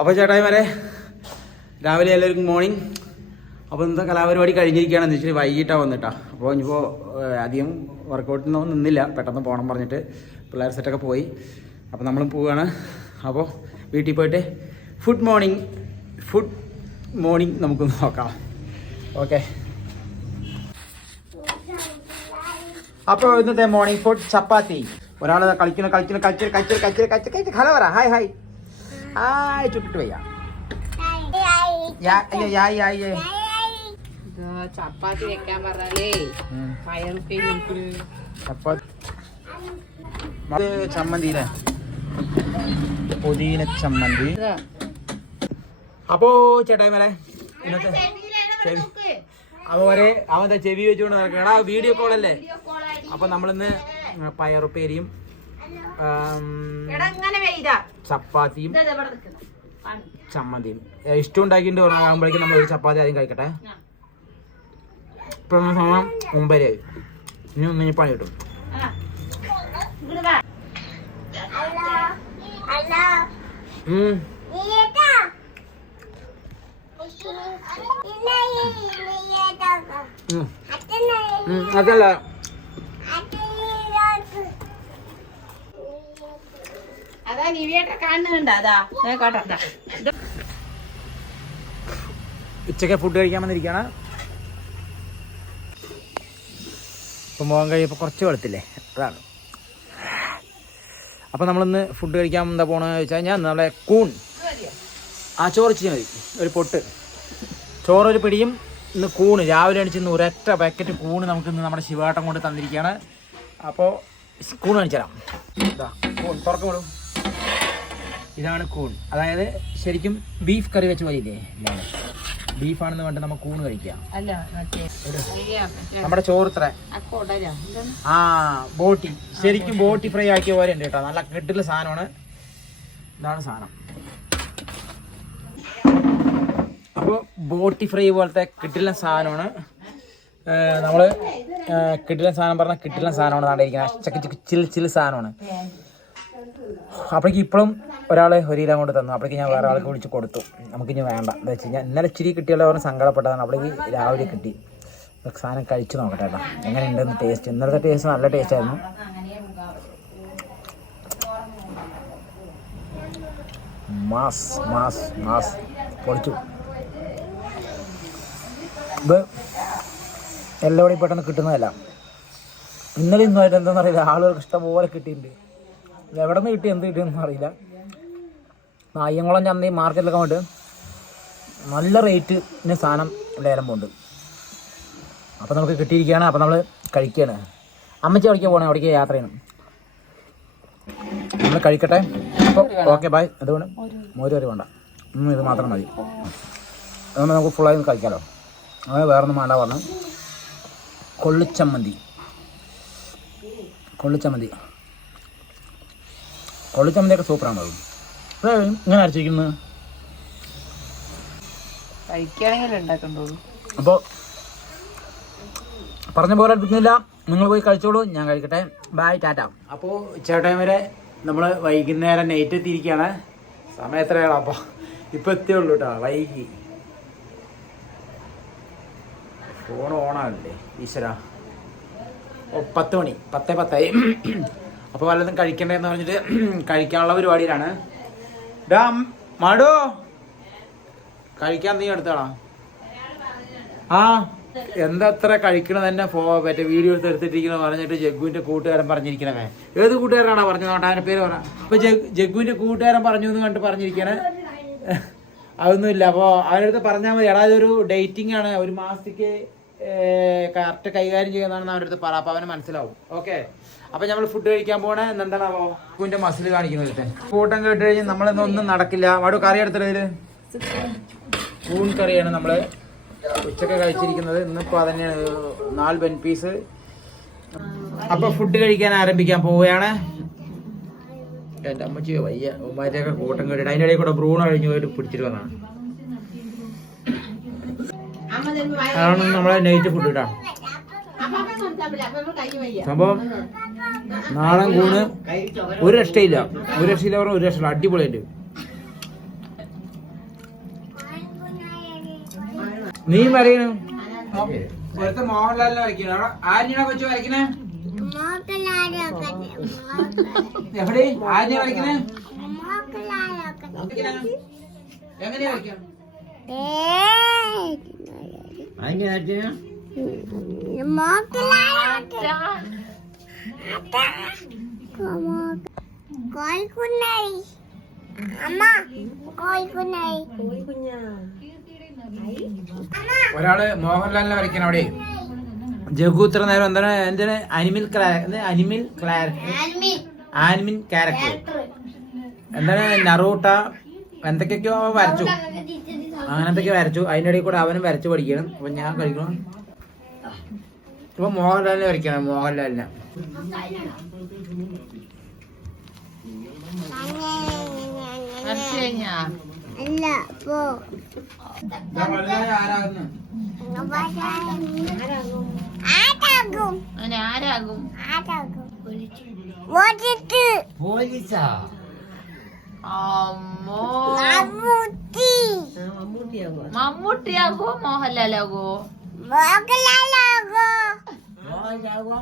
അപ്പോൾ ചേട്ടായി വരെ രാവിലെ എല്ലാവർക്കും മോർണിംഗ് അപ്പോൾ ഇന്നത്തെ കലാപരിപാടി കഴിഞ്ഞിരിക്കുകയാണെന്ന് വെച്ചാൽ വൈകിട്ടാണ് വന്നിട്ടാ. അപ്പോൾ ഇനിയിപ്പോൾ അധികം വർക്കൗട്ടിനൊന്നും നിന്നില്ല. പെട്ടെന്ന് പോകണം പറഞ്ഞിട്ട് പിള്ളേർ സെറ്റൊക്കെ പോയി. അപ്പോൾ നമ്മളും പോവുകയാണ് അപ്പോൾ വീട്ടിൽ പോയിട്ട് ഫുഡ് മോർണിംഗ് ഫുഡ് മോർണിംഗ് നമുക്ക് നോക്കാം. ഓക്കെ അപ്പോൾ ഇന്നത്തെ മോർണിംഗ് ഫുഡ് ചപ്പാത്തി. ഒരാൾ കളിക്കുന്ന കളിക്കുന്ന കളിച്ചു കളിച്ചു കളിച്ചു കളിച്ച് കളിച്ച് ഹലോ പറ. ഹായ് ഹായ് ഹായ് ചുട്ടിട്ട് വയ്യ. ചപ്പാത്തി വെക്കാൻ പറഞ്ഞാലേ എനിക്ക് ചപ്പാത്തി. ചമ്മന്തിയിലെ പുതിന ചമ്മന്തി. അപ്പോ ചേട്ടായ്മലെ അപ്പൊ വരെ അവന്റെ ചെവി വെച്ചുകൊണ്ട് നടക്കണം എടാ വീഡിയോ കോൾ അല്ലേ അപ്പൊ നമ്മളിന്ന് പയറുപ്പേരിയും ചപ്പാത്തിയും ചമ്മന്തിയും. ഇഷ്ടം ഉണ്ടാക്കിയിട്ട് ആകുമ്പോഴേക്കും നമ്മൾ ഒരു ചപ്പാത്തി ആദ്യം കഴിക്കട്ടെ? ഇപ്പൊ സമയം മുമ്പേ ഇനി ഒന്ന് ഇനി പണി കിട്ടും. അതല്ല. ഉച്ചയ്ക്ക് ഫുഡ് കഴിക്കാൻ വന്നിരിക്കുകയാണ്. ഇപ്പം പോകാൻ കഴിയപ്പോ കുറച്ച് വെളുത്തില്ലേ? അതാണ്. അപ്പൊ നമ്മളിന്ന് ഫുഡ് കഴിക്കാൻ എന്താ പോകണമെന്ന് ചോദിച്ചാൽ ഞാൻ നമ്മളെ കൂൺ. ആ ചോറ് ചെയ്യാൻ മതി. ഒരു പൊട്ട്. ചോറൊരു പിടിയും ഇന്ന് കൂണ് രാവിലെ അണിച്ചിന്ന് ഒരൊറ്റ പാക്കറ്റ് കൂണ് നമുക്ക് ഇന്ന് നമ്മുടെ ശിവാട്ടം കൊണ്ട് തന്നിരിക്കുകയാണ്. അപ്പോൾ കൂണ് കാണിച്ചു തരാം ഇതാ കൂൺ. തുറക്കം വിടും ഇതാണ് കൂൺ. അതായത് ശരിക്കും ബീഫ് കറി വെച്ച പോലെ ഇല്ലേ ബീഫാണെന്ന് വേണ്ട നമ്മൾ കൂണ് കഴിക്കാം. നമ്മുടെ ചോറത്ര. ആ ബോട്ടി. ശരിക്കും ബോട്ടി ഫ്രൈ ആക്കിയ പോലെ ഉണ്ട് കേട്ടോ. നല്ല കെട്ടിൽ സാധനമാണ്. ഇതാണ് സാധനം. അപ്പോൾ ബോട്ടി ഫ്രൈ പോലത്തെ കിട്ടില്ല സാധനമാണ്. നമ്മൾ കിട്ടില്ല സാധനം പറഞ്ഞാൽ കിട്ടില്ല സാധനമാണ്. നാണ്ടിരിക്കുന്നത് ചക്ക് ചക്ക് ചിൽ ചിൽ സാധനമാണ്. അപ്പോഴേക്ക് ഇപ്പോഴും ഒരാൾ ഒരു കിലോ കൊണ്ട് തന്നു. അപ്പോഴേക്ക് ഞാൻ വേറെ ആൾക്ക് വിളിച്ച് കൊടുത്തു. നമുക്കിനി വേണ്ട. എന്താ വെച്ച് കഴിഞ്ഞാൽ ഇന്നലെ ഇച്ചിരി കിട്ടിയുള്ള പറഞ്ഞ് സങ്കടപ്പെട്ടതാണ്. അപ്പോഴേക്ക് രാവിലെ കിട്ടി. സാധനം കഴിച്ച് നോക്കട്ടെ കേട്ടോ. എങ്ങനെയുണ്ടെന്ന് ടേസ്റ്റ് ഇന്നലത്തെ ടേസ്റ്റ് നല്ല ടേസ്റ്റ് ആയിരുന്നു. Mass mass mass. പൊളിച്ചു. ഇത് എല്ലാവിടെയും പെട്ടെന്ന് കിട്ടുന്നതല്ല. ഇന്നലെ ഇന്നുമായിട്ട് എന്താണെന്ന് അറിയില്ല. ആളുകൾക്ക് ഇഷ്ടംപോലെ കിട്ടിയിട്ടുണ്ട്. ഇത് എവിടെ നിന്ന് കിട്ടി? എന്ത് കിട്ടിയെന്ന് അറിയില്ല. നായ്യംകുളം ചന്ത മാർക്കറ്റിലൊക്കെ പോയിട്ട് നല്ല റേറ്റിന് സാധനം ലേലം പോകുന്നുണ്ട് അപ്പോൾ നമുക്ക് കിട്ടിയിരിക്കുകയാണ്. അപ്പോൾ നമ്മൾ കഴിക്കുകയാണ്. അമ്മച്ചി അവിടേക്ക് പോകണം അവിടേക്ക് യാത്ര ചെയ്യണം നമ്മൾ കഴിക്കട്ടെ. അപ്പോൾ ഓക്കെ ബൈ അതുകൊണ്ട് മോര് വരെ വേണ്ട. ഇത് മാത്രം മതി. അതുകൊണ്ട് നമുക്ക് ഫുള്ളായി ഒന്ന് കഴിക്കാമല്ലോ വേറെ ഒന്നും വേണ്ട പറഞ്ഞു. കൊള്ളിച്ചമ്മന്തി. കൊള്ളിച്ചമ്മന്തി. കൊള്ളിച്ചമ്മന്തിയൊക്കെ സൂപ്പറാണ് സൂപ്പറാണത് ഇങ്ങനെ അരച്ചിരിക്കുന്നത്. അപ്പോ അപ്പോൾ പറഞ്ഞ പോലെ അടുപ്പിക്കുന്നില്ല നിങ്ങൾ പോയി കഴിച്ചോളൂ ഞാൻ കഴിക്കട്ടെ. ബൈ ടാറ്റ അപ്പോൾ ചേട്ടൻ വരെ നമ്മൾ വൈകുന്നേരം നൈറ്റ് എത്തിയിരിക്കുകയാണ്. സമയം എത്രയാണ് അപ്പോൾ ഇപ്പോൾ എത്തിയുള്ളൂ കേട്ടോ വൈകി. ഫോൺ ഓണാണല്ലേ ഈശ്വര. ഓ പത്ത് മണി പത്തേ പത്തായി. അപ്പോൾ വല്ലതും കഴിക്കണ്ടെന്ന് പറഞ്ഞിട്ട് കഴിക്കാനുള്ള പരിപാടിയിലാണ്. ഡാ മടോ കഴിക്കാൻ നീ എടുത്താളാ ആ എന്താ അത്ര കഴിക്കണത് തന്നെ ഫോ മറ്റേ വീഡിയോ എടുത്ത് എടുത്തിട്ടിരിക്കുന്നു പറഞ്ഞിട്ട് ജഗ്ഗുവിന്റെ കൂട്ടുകാരൻ പറഞ്ഞിരിക്കണമേ. ഏത് കൂട്ടുകാരനാണോ പറഞ്ഞത്? നോട്ടെ അവന്റെ പേര് പറ. അപ്പൊ ജഗ്- ജഗ്ഗുവിന്റെ കൂട്ടുകാരൻ പറഞ്ഞു എന്ന് കണ്ട് പറഞ്ഞിരിക്കണേ. അതൊന്നുമില്ല. അപ്പോൾ അവരടുത്ത് പറഞ്ഞാൽ മതി. എടാ ഇതൊരു ഡേറ്റിംഗ് ആണ്. ഒരു മാസത്തേക്ക് കറക്റ്റ് കൈകാര്യം ചെയ്യുന്നതാണെന്ന് അവരുടെ അടുത്ത് പറ. അപ്പൊ അവന് മനസ്സിലാവും. ഓക്കെ അപ്പൊ നമ്മൾ ഫുഡ് കഴിക്കാൻ പോണേ. എന്താണാവോ കുന്റെ മസിൽ കാണിക്കുന്നത് കൂട്ടം. കേട്ട് കഴിഞ്ഞാൽ നമ്മളൊന്നും നടക്കില്ല. വാടു കറി എടുത്തതിൽ കൂൺ കറിയാണ് നമ്മൾ ഉച്ചയ്ക്ക് കഴിച്ചിരിക്കുന്നത്. ഇന്നിപ്പോ അതന്നെയാണ് നാല് ബെൻ പീസ്. അപ്പൊ ഫുഡ് കഴിക്കാൻ ആരംഭിക്കാൻ പോവുകയാണ്. എന്റെ അമ്മച്ചിയോ വയ്യ. ഉമ്മാരിയൊക്കെ കൂട്ടം കേട്ടിട്ട്. അതിന്റെ ഇടയിൽ കൂടെ ബ്രൂണ കഴിഞ്ഞു പോയിട്ട് പിടിച്ചിട്ട് വന്നാണ് കാരണം നമ്മളെ നൈറ്റ് ഫുഡ് കേട്ടോ സംഭവം നാടൻ കൂണ് ഒരു രക്ഷയില്ല. ഒരു രക്ഷയില്ല പറഞ്ഞ ഒരു രക്ഷ അടിപൊളിയായിട്ട്. നീ വരയ്ക്കണ? മോഹൻലാലിനെ വരയ്ക്കണ. ആരിനാ കൊച്ചു വരയ്ക്കണേ? എവിടെ ആരിനെ വരയ്ക്കണേ? എങ്ങനെയാ വരയ്ക്കാം ഒരാൾ മോഹൻലാലിനെ വരയ്ക്കണം അവിടെ. ജഗു ഇത്ര നേരം എന്താണ് എന്താണ്? അനിമിൽ അനിമൽ ആനിമിൻ ക്യാരക്ടർ. എന്താണ് നറൂട്ട എന്തൊക്കെയൊക്കെയോ വരച്ചു. അങ്ങനത്തൊക്കെ വരച്ചു. അതിന്റെ ഇടയിൽ കൂടെ അവനും വരച്ചു പഠിക്കണം. അപ്പൊ ഞാൻ കഴിക്കണം. ഇപ്പൊ മോഹൻലാലിനെ വരയ്ക്കണം മോഹൻലാലിനെ. ആരാകും? പോലീസാ? അമ്മോ മമ്മൂട്ടിയാകോ മോഹൻലാലാകോ. മോഹൻലാലാകോ.